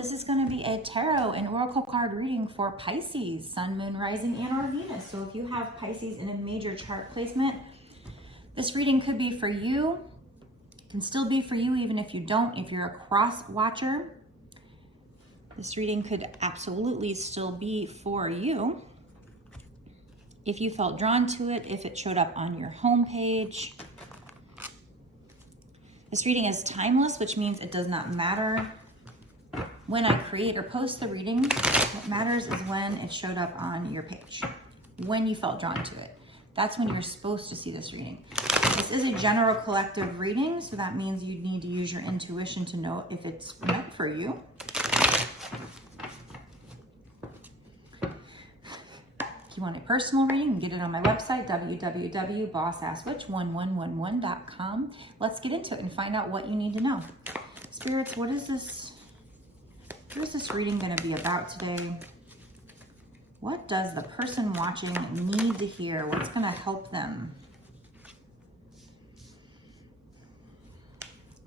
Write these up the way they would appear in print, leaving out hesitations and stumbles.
this is going to be a tarot and oracle card reading for Pisces, Sun, Moon, Rising, and or Venus. So if you have Pisces in a major chart placement, this reading could be for you. It can still be for you even if you don't. If you're a cross watcher, this reading could absolutely still be for you. If you felt drawn to it, if it showed up on your homepage. This reading is timeless, which means it does not matter when I create or post the reading. What matters is when it showed up on your page, when you felt drawn to it. That's when you're supposed to see this reading. This is a general collective reading, so that means you need to use your intuition to know if it's meant for you. If you want a personal reading, you can get it on my website, www.bossasswitch1111.com. Let's get into it and find out what you need to know. Spirits, what is this reading going to be about today? What does the person watching need to hear? What's going to help them?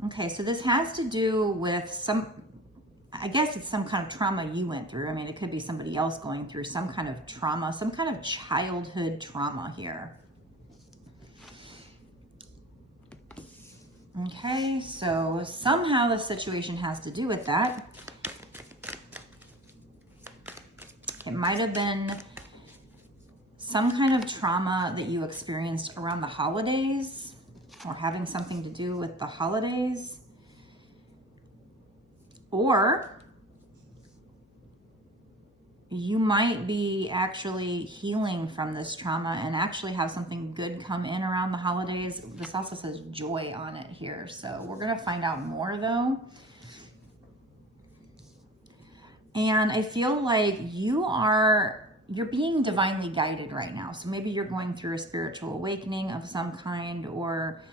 Okay, so this has to do with I guess it's some kind of trauma you went through. I mean, it could be somebody else going through some kind of trauma, some kind of childhood trauma here. Okay, so somehow the situation has to do with that. It might have been some kind of trauma that you experienced around the holidays or having something to do with the holidays. Or you might be actually healing from this trauma and actually have something good come in around the holidays. This also says joy on it here. So we're going to find out more though. And I feel like you're being divinely guided right now. So maybe you're going through a spiritual awakening of some kind, or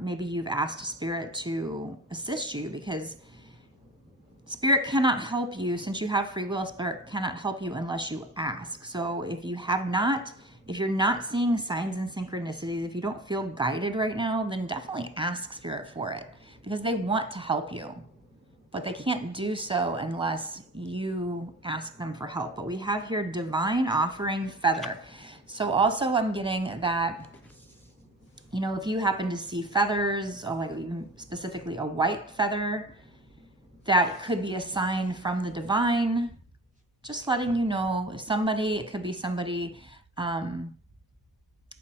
maybe you've asked a spirit to assist you, because Spirit cannot help you. Since you have free will, Spirit cannot help you unless you ask. So if you're not seeing signs and synchronicities, if you don't feel guided right now, then definitely ask Spirit for it, because they want to help you, but they can't do so unless you ask them for help. But we have here divine offering feather. So also I'm getting that, you know, if you happen to see feathers, or like even specifically a white feather, that could be a sign from the divine, just letting you know it could be somebody,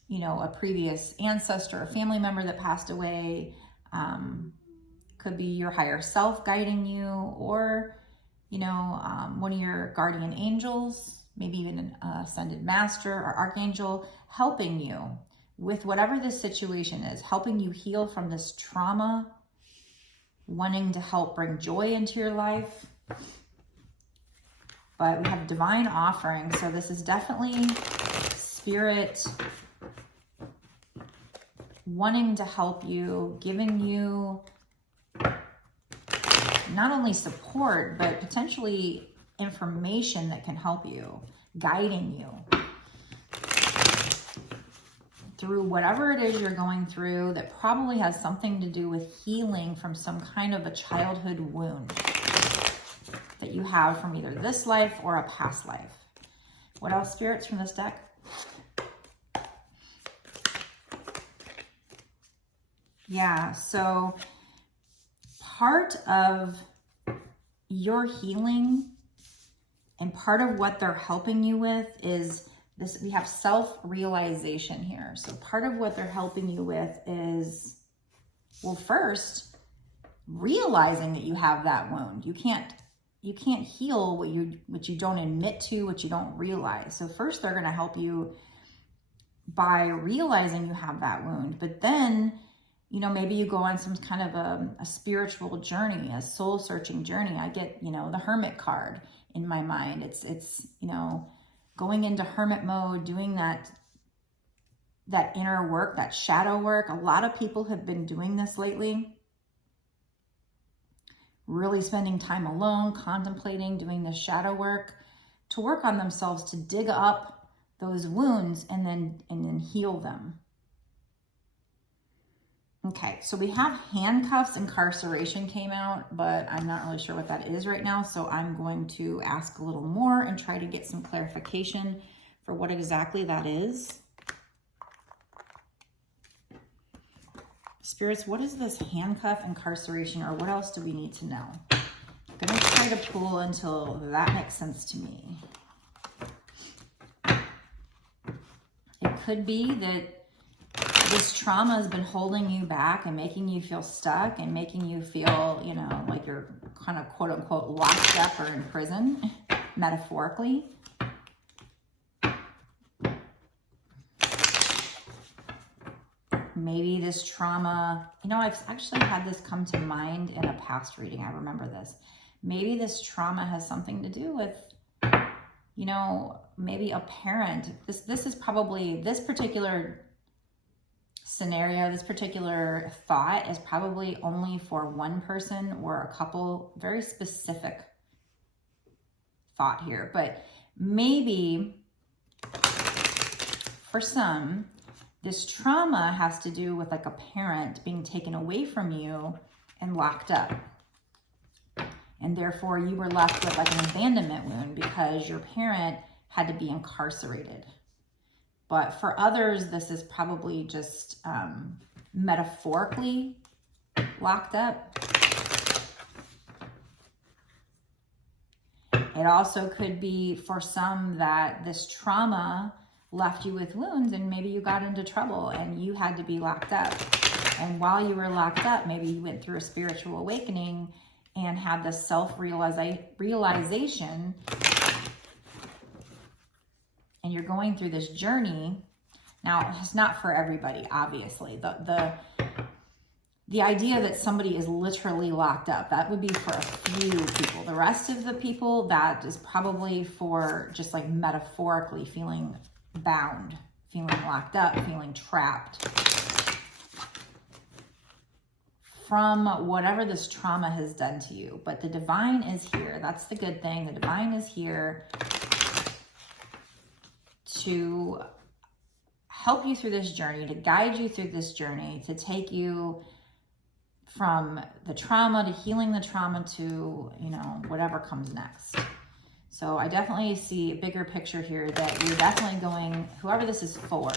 you know, a previous ancestor, a family member that passed away, could be your higher self guiding you, or, you know, one of your guardian angels, maybe even an ascended master or archangel, helping you with whatever this situation is, helping you heal from this trauma, wanting to help bring joy into your life. But we have divine offering, so this is definitely Spirit wanting to help you, giving you not only support, but potentially information that can help you, guiding you through whatever it is you're going through, that probably has something to do with healing from some kind of a childhood wound that you have from either this life or a past life. What else, spirits, from this deck? Yeah, so part of your healing and part of what they're helping you with is this. We have self-realization here. So part of what they're helping you with is, well, first, realizing that you have that wound. You can't heal what you don't admit to, what you don't realize. So first they're going to help you by realizing you have that wound. But then, you know, maybe you go on some kind of a spiritual journey, a soul searching journey. I get, you know, the Hermit card in my mind. It's, you know, going into hermit mode, doing that inner work, that shadow work. A lot of people have been doing this lately. Really spending time alone, contemplating, doing this shadow work to work on themselves, to dig up those wounds and then heal them. Okay, so we have handcuffs, incarceration came out, but I'm not really sure what that is right now. So I'm going to ask a little more and try to get some clarification for what exactly that is. Spirits, what is this handcuff, incarceration, or what else do we need to know? I'm going to try to pull until that makes sense to me. It could be that this trauma has been holding you back and making you feel stuck and making you feel, you know, like you're kind of quote unquote locked up or in prison, metaphorically. Maybe this trauma, you know, I've actually had this come to mind in a past reading. I remember this. Maybe this trauma has something to do with, you know, maybe a parent. This is probably, this particular scenario, this particular thought is probably only for one person or a couple. Very specific thought here. But maybe for some, this trauma has to do with like a parent being taken away from you and locked up. And therefore you were left with like an abandonment wound because your parent had to be incarcerated. But for others, this is probably just metaphorically locked up. It also could be for some that this trauma left you with wounds and maybe you got into trouble and you had to be locked up. And while you were locked up, maybe you went through a spiritual awakening and had this self-realization, and you're going through this journey. Now, it's not for everybody, obviously. The idea that somebody is literally locked up, that would be for a few people. The rest of the people, that is probably for just like metaphorically feeling bound, feeling locked up, feeling trapped from whatever this trauma has done to you. But the divine is here. That's the good thing. The divine is here to help you through this journey, to guide you through this journey, to take you from the trauma to healing the trauma to, you know, whatever comes next. So I definitely see a bigger picture here that you're definitely going, whoever this is for,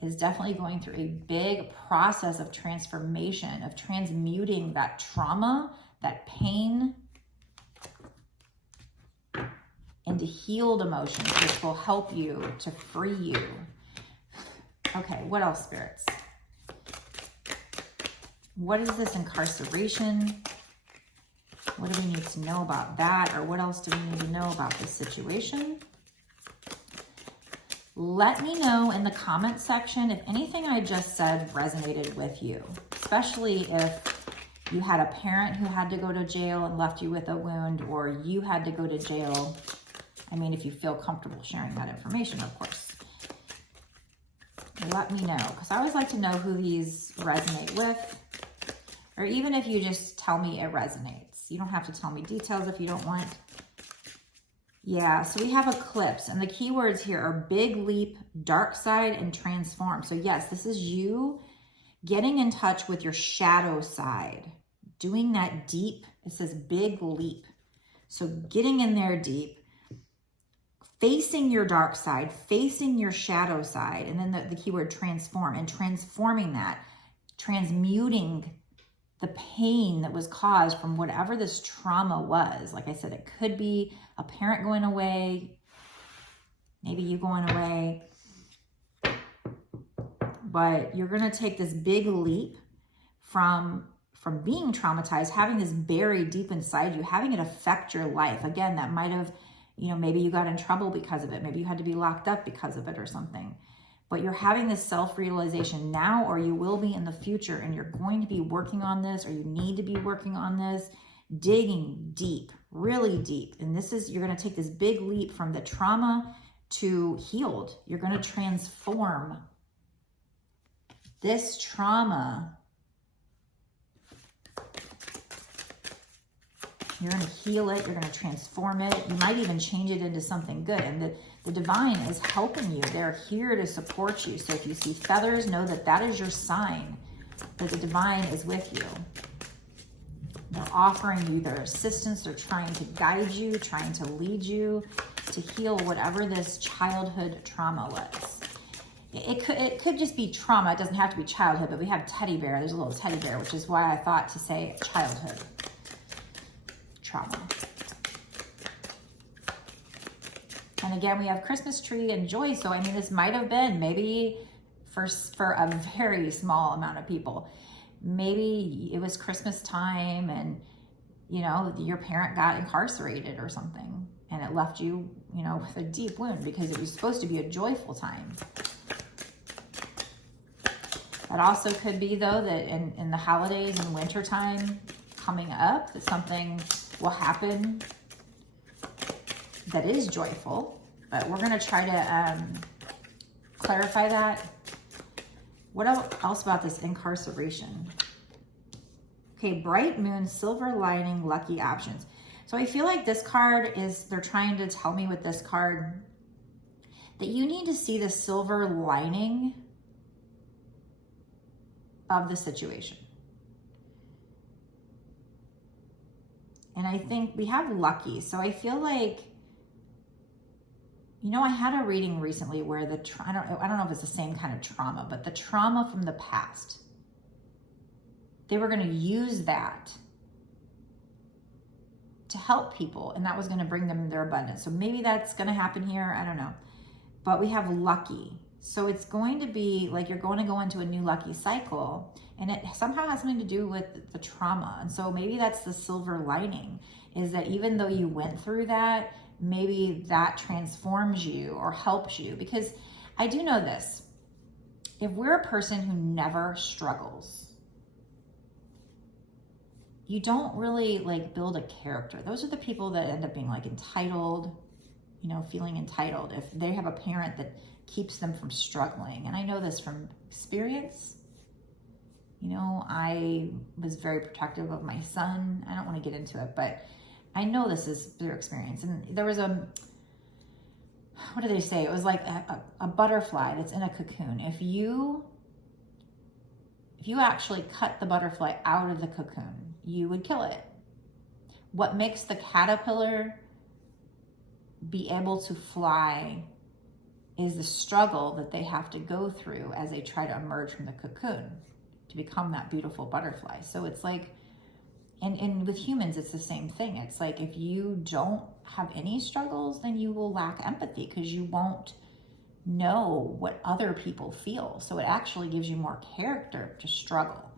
is definitely going through a big process of transformation, of transmuting that trauma, that pain, into healed emotions, which will help you to free you. Okay, what else, spirits? What is this incarceration? What do we need to know about that? Or what else do we need to know about this situation? Let me know in the comment section if anything I just said resonated with you, especially if you had a parent who had to go to jail and left you with a wound, or you had to go to jail. I mean, if you feel comfortable sharing that information, of course. Let me know, because I always like to know who these resonate with, or even if you just tell me it resonates. You don't have to tell me details if you don't want. Yeah, so we have eclipse, and the keywords here are big leap, dark side, and transform. So yes, this is you getting in touch with your shadow side, doing that deep. It says big leap. So getting in there deep, facing your dark side, facing your shadow side, and then the keyword transform, and transforming that, transmuting the pain that was caused from whatever this trauma was. Like I said, it could be a parent going away, maybe you going away, but you're going to take this big leap from being traumatized, having this buried deep inside you, having it affect your life. Again, that might have, you know, maybe you got in trouble because of it. Maybe you had to be locked up because of it or something. But you're having this self-realization now, or you will be in the future, and you're going to be working on this, or you need to be working on this, digging deep, really deep. And this is, you're going to take this big leap from the trauma to healed. You're going to transform this trauma. You're going to heal it. You're going to transform it. You might even change it into something good. And the divine is helping you. They're here to support you. So if you see feathers, know that that is your sign that the divine is with you. They're offering you their assistance. They're trying to guide you, trying to lead you to heal whatever this childhood trauma was. It could just be trauma. It doesn't have to be childhood, but we have teddy bear. There's a little teddy bear, which is why I thought to say childhood trauma. And again, we have Christmas tree and joy. So, I mean, this might have been maybe for a very small amount of people. Maybe it was Christmas time and, you know, your parent got incarcerated or something and it left you, you know, with a deep wound because it was supposed to be a joyful time. That also could be, though, that in the holidays and winter time coming up, that something will happen that is joyful. But we're going to try to clarify that. What else about this incarceration? Okay, bright moon, silver lining, lucky options. So I feel like this card is, they're trying to tell me with this card that you need to see the silver lining of the situation. And I think we have lucky. So I feel like, you know, I had a reading recently where I don't know if it's the same kind of trauma, but the trauma from the past, they were going to use that to help people, and that was going to bring them their abundance. So maybe that's going to happen here. I don't know. But we have lucky. So it's going to be like you're going to go into a new lucky cycle, and it somehow has something to do with the trauma. And so maybe that's the silver lining, is that even though you went through that, maybe that transforms you or helps you. Because I do know this, if we're a person who never struggles, you don't really like build a character. Those are the people that end up being like entitled, you know, feeling entitled. If they have a parent that keeps them from struggling. And I know this from experience. You know, I was very protective of my son. I don't want to get into it, but I know this is their experience. And there was what do they say? It was like a butterfly that's in a cocoon. If you actually cut the butterfly out of the cocoon, you would kill it. What makes the caterpillar be able to fly is the struggle that they have to go through as they try to emerge from the cocoon to become that beautiful butterfly. So it's like, and with humans, it's the same thing. It's like, if you don't have any struggles, then you will lack empathy because you won't know what other people feel. So it actually gives you more character to struggle.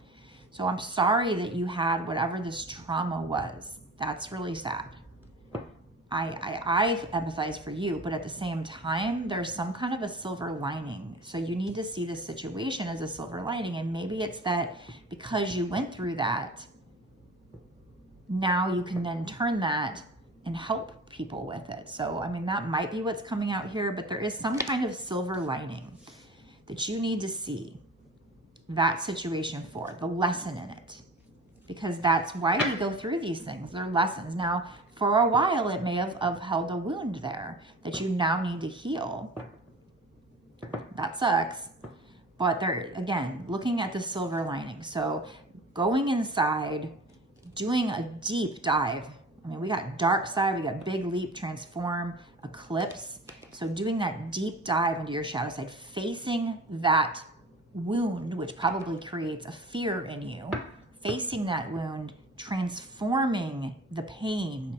So I'm sorry that you had whatever this trauma was. That's really sad. I empathize for you, but at the same time, there's some kind of a silver lining. So you need to see this situation as a silver lining. And maybe it's that because you went through that, now you can then turn that and help people with it. So, I mean, that might be what's coming out here, but there is some kind of silver lining that you need to see that situation for, the lesson in it, because that's why we go through these things. They're lessons. Now, for a while, it may have held a wound there that you now need to heal. That sucks. But there, again, looking at the silver lining. So going inside, doing a deep dive. I mean, we got dark side, we got big leap, transform, eclipse. So doing that deep dive into your shadow side, facing that wound, which probably creates a fear in you, facing that wound, transforming the pain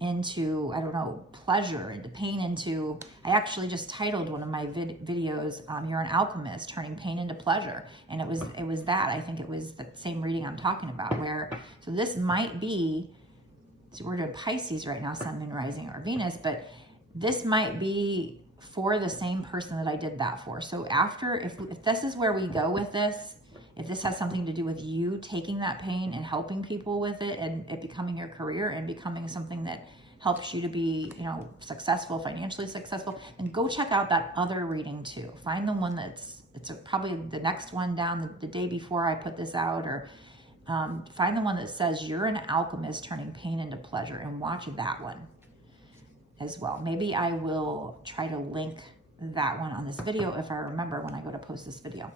into, I don't know, pleasure, into pain into, I actually just titled one of my videos, You're an Alchemist, Turning Pain into Pleasure. And it was that, I think it was the same reading I'm talking about where, so this might be, so we're doing Pisces right now, Sun, Moon, Rising, or Venus, but this might be for the same person that I did that for. So after, if this is where we go with this, if this has something to do with you taking that pain and helping people with it and it becoming your career and becoming something that helps you to be, you know, successful, financially successful, then go check out that other reading too. Find the one it's probably the next one down the day before I put this out, or find the one that says You're an Alchemist, Turning Pain into Pleasure, and watch that one as well. Maybe I will try to link that one on this video if I remember when I go to post this video.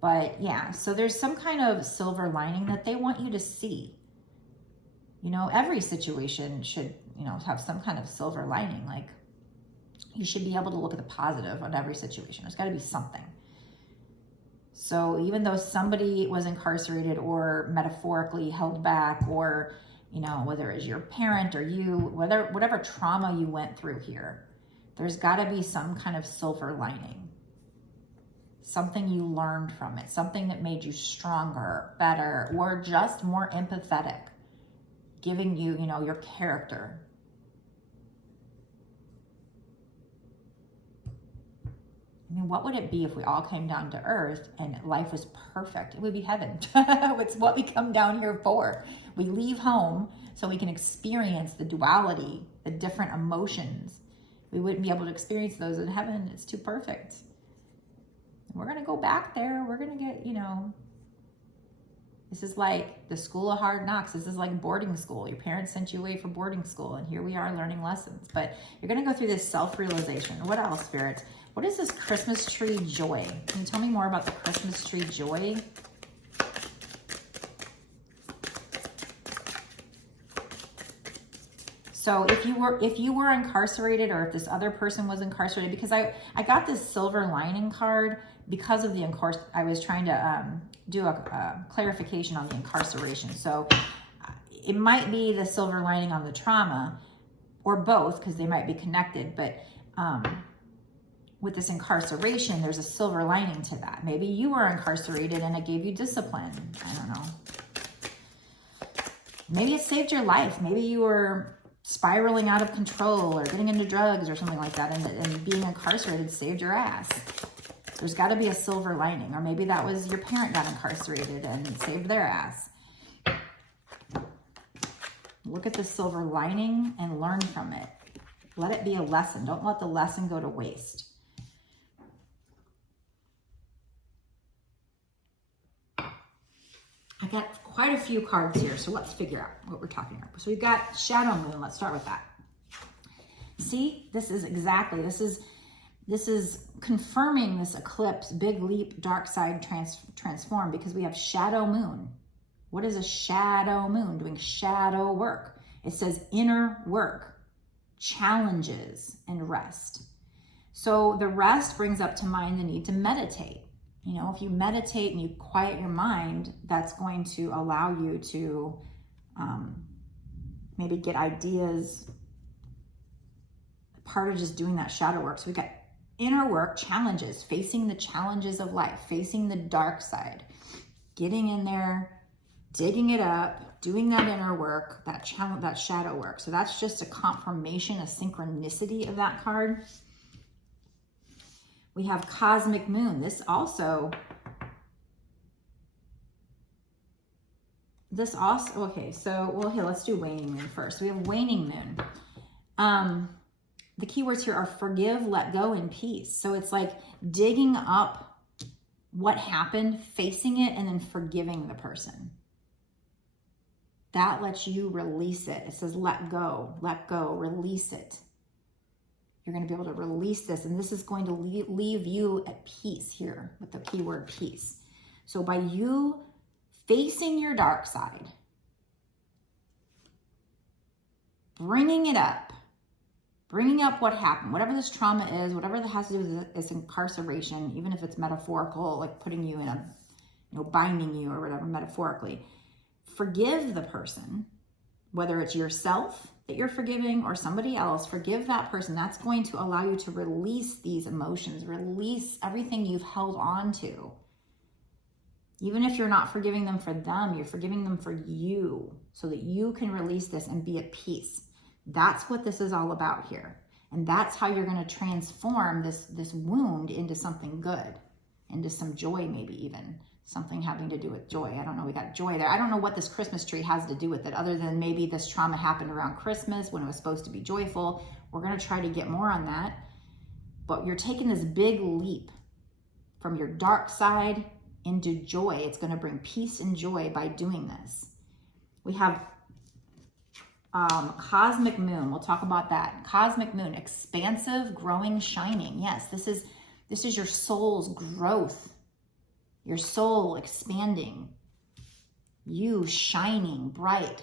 But yeah, so there's some kind of silver lining that they want you to see. You know, every situation should, you know, have some kind of silver lining. Like, you should be able to look at the positive on every situation. There's got to be something. So even though somebody was incarcerated or metaphorically held back, or, you know, whether it's your parent or you, whatever trauma you went through here, there's got to be some kind of silver lining. Something you learned from it, something that made you stronger, better, or just more empathetic, giving you, you know, your character. I mean, what would it be if we all came down to earth and life was perfect? It would be heaven. It's what we come down here for. We leave home so we can experience the duality, the different emotions. We wouldn't be able to experience those in heaven. It's too perfect. We're going to go back there. We're going to get, you know, this is like the school of hard knocks. This is like boarding school. Your parents sent you away for boarding school, and here we are learning lessons. But you're going to go through this self-realization. What else, Spirit? What is this Christmas tree joy? Can you tell me more about the Christmas tree joy? So if you were incarcerated, or if this other person was incarcerated, because I got this silver lining card because of the I was trying to do a clarification on the incarceration. So it might be the silver lining on the trauma, or both, because they might be connected. But with this incarceration, there's a silver lining to that. Maybe you were incarcerated and it gave you discipline. I don't know. Maybe it saved your life. Maybe you were spiraling out of control or getting into drugs or something like that, and being incarcerated saved your ass. There's got to be a silver lining. Or maybe that was your parent got incarcerated and saved their ass. Look at the silver lining and learn from it. Let it be a lesson. Don't let the lesson go to waste. I got quite a few cards here, so let's figure out what we're talking about. So we've got Shadow Moon. Let's start with that. See, this is confirming this eclipse, big leap, dark side transform, because we have Shadow Moon. What is a shadow moon? Doing shadow work. It says inner work, challenges, and rest. So the rest brings up to mind the need to meditate. You know, if you meditate and you quiet your mind, that's going to allow you to maybe get ideas, part of just doing that shadow work. So we've got inner work, challenges, facing the challenges of life, facing the dark side, getting in there, digging it up, doing that inner work, that shadow work. So that's just a confirmation, a synchronicity of that card. We have Cosmic Moon. This also, okay, so, well, here, let's do Waning Moon first. We have Waning Moon. The keywords here are forgive, let go, and peace. So it's like digging up what happened, facing it, and then forgiving the person. That lets you release it. It says let go, release it. You're going to be able to release this, and this is going to leave you at peace here with the keyword peace. So by you facing your dark side, bringing up what happened, whatever this trauma is, whatever that has to do with this incarceration, even if it's metaphorical, like putting you in a, you know, binding you or whatever metaphorically, forgive the person, whether it's yourself that you're forgiving or somebody else, forgive that person. That's going to allow you to release these emotions, release everything you've held on to. Even if you're not forgiving them for them, you're forgiving them for you, so that you can release this and be at peace. That's what this is all about here. And that's how you're going to transform this wound into something good, into some joy, maybe even. Something having to do with joy. I don't know, we got joy there. I don't know what this Christmas tree has to do with it, other than maybe this trauma happened around Christmas when it was supposed to be joyful. We're going to try to get more on that. But you're taking this big leap from your dark side into joy. It's going to bring peace and joy by doing this. We have Cosmic Moon. We'll talk about that. Cosmic Moon, expansive, growing, shining. Yes, this is your soul's growth. your soul expanding, you shining bright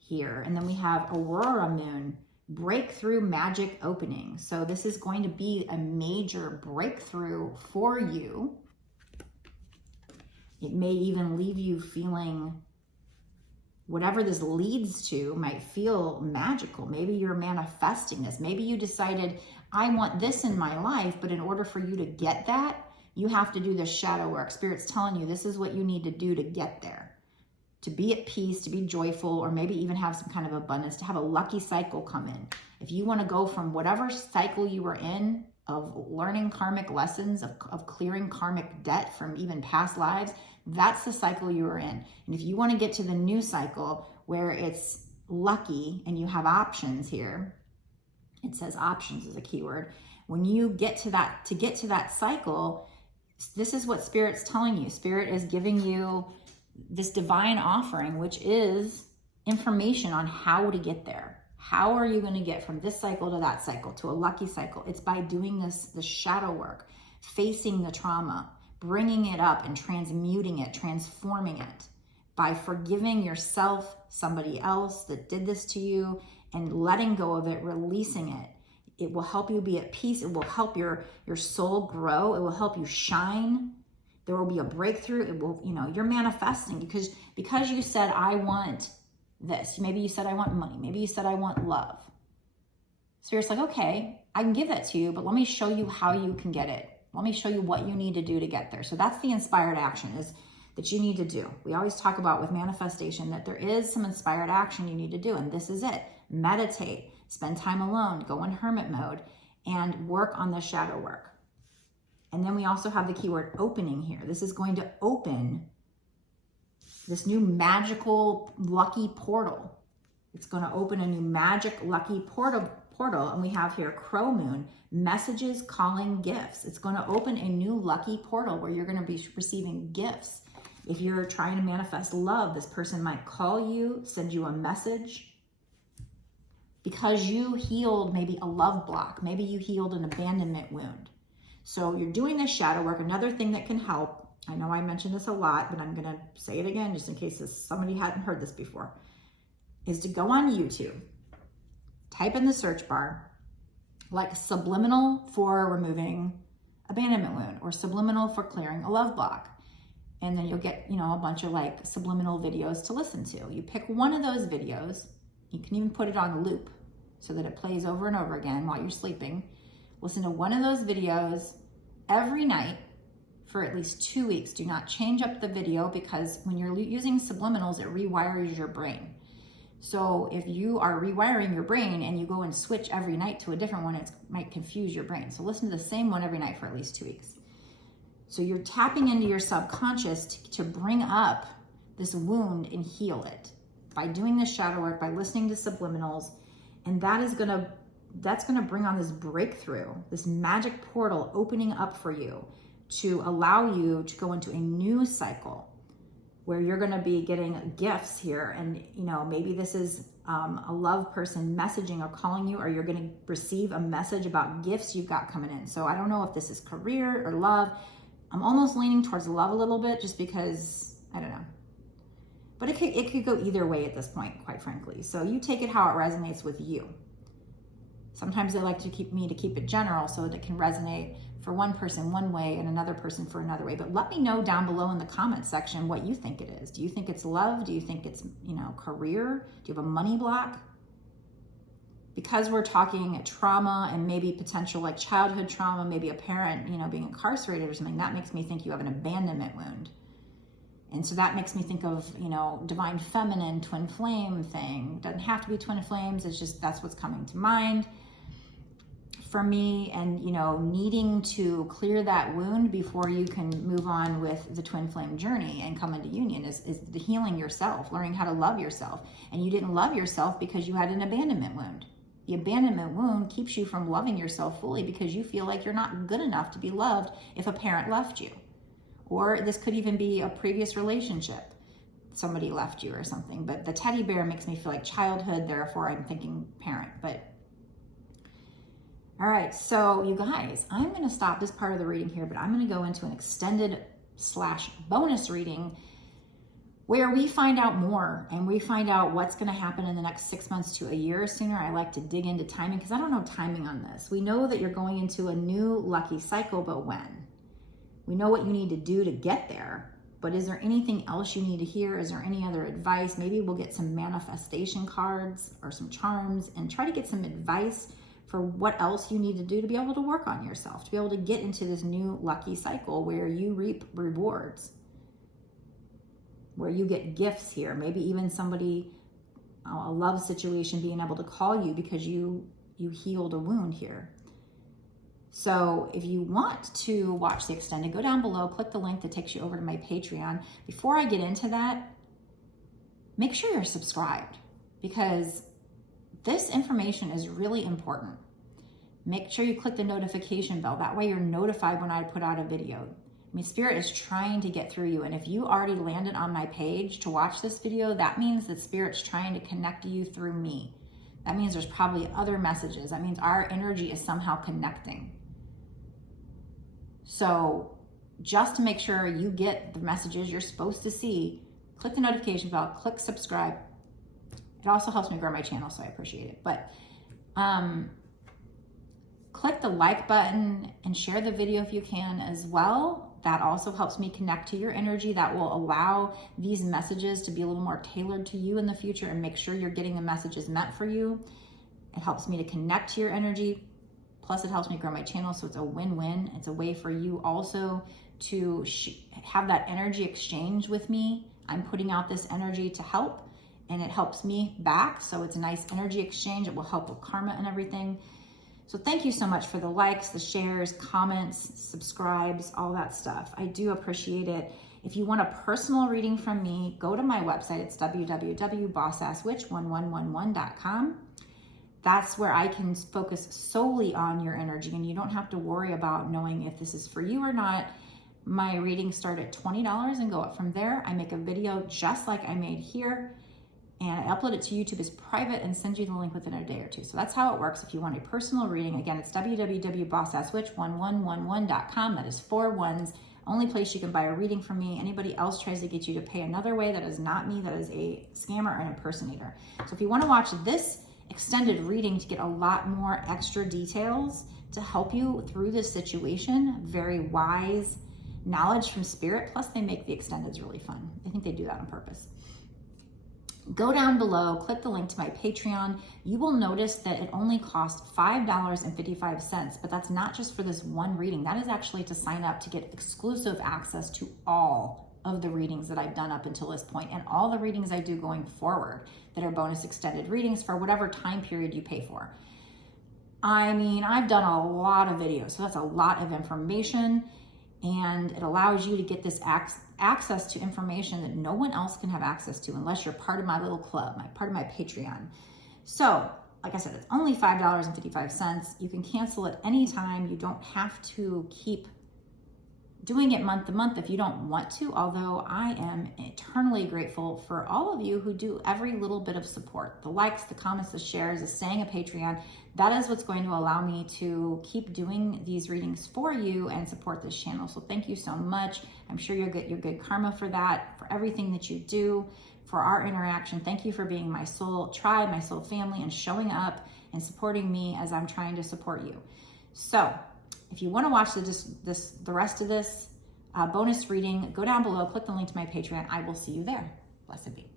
here. And then we have Aurora Moon, breakthrough magic opening. So this is going to be a major breakthrough for you. It may even leave you feeling, whatever this leads to might feel magical. Maybe you're manifesting this. Maybe you decided, I want this in my life, but in order for you to get that, you have to do this shadow work. Spirit's telling you this is what you need to do to get there. To be at peace, to be joyful, or maybe even have some kind of abundance, to have a lucky cycle come in. If you want to go from whatever cycle you were in of learning karmic lessons, of clearing karmic debt from even past lives, that's the cycle you were in. And if you want to get to the new cycle where it's lucky and you have options here, it says options is a keyword. When you get to that cycle, this is what Spirit's telling you. Spirit is giving you this divine offering, which is information on how to get there. How are you going to get from this cycle to that cycle, to a lucky cycle? It's by doing this shadow work, facing the trauma, bringing it up and transmuting it, transforming it, by forgiving yourself, somebody else that did this to you, and letting go of it, releasing it. It will help you be at peace. It will help your soul grow. It will help you shine. There will be a breakthrough. It will, you're manifesting because you said, I want this. Maybe you said, I want money. Maybe you said, I want love. Spirit's like, okay, I can give that to you, but let me show you how you can get it. Let me show you what you need to do to get there. So that's the inspired action is that you need to do. We always talk about with manifestation that there is some inspired action you need to do. And this is it. Meditate, spend time alone, go in hermit mode, and work on the shadow work. And then we also have the keyword opening here. This is going to open this new magical lucky portal. It's going to open a new magic lucky portal. And we have here Crow Moon, messages, calling, gifts. It's going to open a new lucky portal where you're going to be receiving gifts. If you're trying to manifest love, this person might call you, send you a message. Because you healed maybe a love block. Maybe you healed an abandonment wound. So you're doing this shadow work. Another thing that can help, I know I mentioned this a lot, but I'm going to say it again just in case somebody hadn't heard this before, is to go on YouTube, type in the search bar, like subliminal for removing abandonment wound or subliminal for clearing a love block. And then you'll get, a bunch of like subliminal videos to listen to. You pick one of those videos. You can even put it on loop so that it plays over and over again while you're sleeping. Listen to one of those videos every night for at least 2 weeks. Do not change up the video because when you're using subliminals, it rewires your brain. So if you are rewiring your brain and you go and switch every night to a different one, it might confuse your brain. So listen to the same one every night for at least 2 weeks. So you're tapping into your subconscious to bring up this wound and heal it by doing this shadow work, by listening to subliminals. And that's gonna bring on this breakthrough, this magic portal opening up for you to allow you to go into a new cycle where you're gonna be getting gifts here. And maybe this is a love person messaging or calling you, or you're gonna receive a message about gifts you've got coming in. So I don't know if this is career or love. I'm almost leaning towards love a little bit just because, I don't know. But it could go either way at this point, quite frankly. So you take it how it resonates with you. Sometimes they like to keep it general so that it can resonate for one person one way and another person for another way. But let me know down below in the comment section what you think it is. Do you think it's love? Do you think it's, career? Do you have a money block? Because we're talking trauma and maybe potential like childhood trauma, maybe a parent, being incarcerated or something, that makes me think you have an abandonment wound. And so that makes me think of, divine feminine, twin flame thing. Doesn't have to be twin flames. It's just, that's what's coming to mind for me. And, needing to clear that wound before you can move on with the twin flame journey and come into union is the healing yourself, learning how to love yourself. And you didn't love yourself because you had an abandonment wound. The abandonment wound keeps you from loving yourself fully because you feel like you're not good enough to be loved if a parent left you. Or this could even be a previous relationship. Somebody left you or something. But the teddy bear makes me feel like childhood, therefore I'm thinking parent. But All right, so you guys, I'm going to stop this part of the reading here, but I'm going to go into an extended / bonus reading where we find out more and we find out what's going to happen in the next 6 months to a year sooner. I like to dig into timing because I don't know timing on this. We know that you're going into a new lucky cycle, but when? We know what you need to do to get there, but is there anything else you need to hear? Is there any other advice? Maybe we'll get some manifestation cards or some charms and try to get some advice for what else you need to do to be able to work on yourself, to be able to get into this new lucky cycle where you reap rewards, where you get gifts here. Maybe even somebody, a love situation, being able to call you because you healed a wound here. So if you want to watch the extended, go down below, click the link that takes you over to my Patreon. Before I get into that, make sure you're subscribed because this information is really important. Make sure you click the notification bell. That way you're notified when I put out a video. I mean, Spirit is trying to get through you. And if you already landed on my page to watch this video, that means that Spirit's trying to connect to you through me. That means there's probably other messages. That means our energy is somehow connecting. So just to make sure you get the messages you're supposed to see, click the notification bell, click subscribe. It also helps me grow my channel, so I appreciate it. But click the like button and share the video if you can as well. That also helps me connect to your energy. That will allow these messages to be a little more tailored to you in the future and make sure you're getting the messages meant for you. It helps me to connect to your energy. Plus, it helps me grow my channel, so it's a win-win. It's a way for you also to have that energy exchange with me. I'm putting out this energy to help, and it helps me back, so it's a nice energy exchange. It will help with karma and everything. So thank you so much for the likes, the shares, comments, subscribes, all that stuff. I do appreciate it. If you want a personal reading from me, go to my website. It's www.bossasswitch1111.com. That's where I can focus solely on your energy, and you don't have to worry about knowing if this is for you or not. My readings start at $20 and go up from there. I make a video just like I made here, and I upload it to YouTube as private and send you the link within a day or two. So that's how it works if you want a personal reading. Again, it's www.bossasswitch1111.com. That is 4 ones. Only place you can buy a reading from me. Anybody else tries to get you to pay another way, that is not me. That is a scammer or an impersonator. So if you want to watch this extended reading to get a lot more extra details to help you through this situation, very wise knowledge from Spirit, plus they make the extendeds really fun. I think they do that on purpose. Go down below, click the link to my Patreon. You will notice that it only costs $5.55, but that's not just for this one reading. That is actually to sign up to get exclusive access to all of the readings that I've done up until this point and all the readings I do going forward that are bonus extended readings for whatever time period you pay for. I mean, I've done a lot of videos, so that's a lot of information, and it allows you to get this access to information that no one else can have access to unless you're part of my little club, part of my Patreon. So, like I said, it's only $5.55. You can cancel at any time. You don't have to keep doing it month to month if you don't want to, although I am eternally grateful for all of you who do every little bit of support. The likes, the comments, the shares, the staying a Patreon. That is what's going to allow me to keep doing these readings for you and support this channel. So thank you so much. I'm sure you'll get your good karma for that, for everything that you do, for our interaction. Thank you for being my soul tribe, my soul family, and showing up and supporting me as I'm trying to support you. So if you want to watch the rest of this bonus reading, go down below, click the link to my Patreon. I will see you there. Blessed be.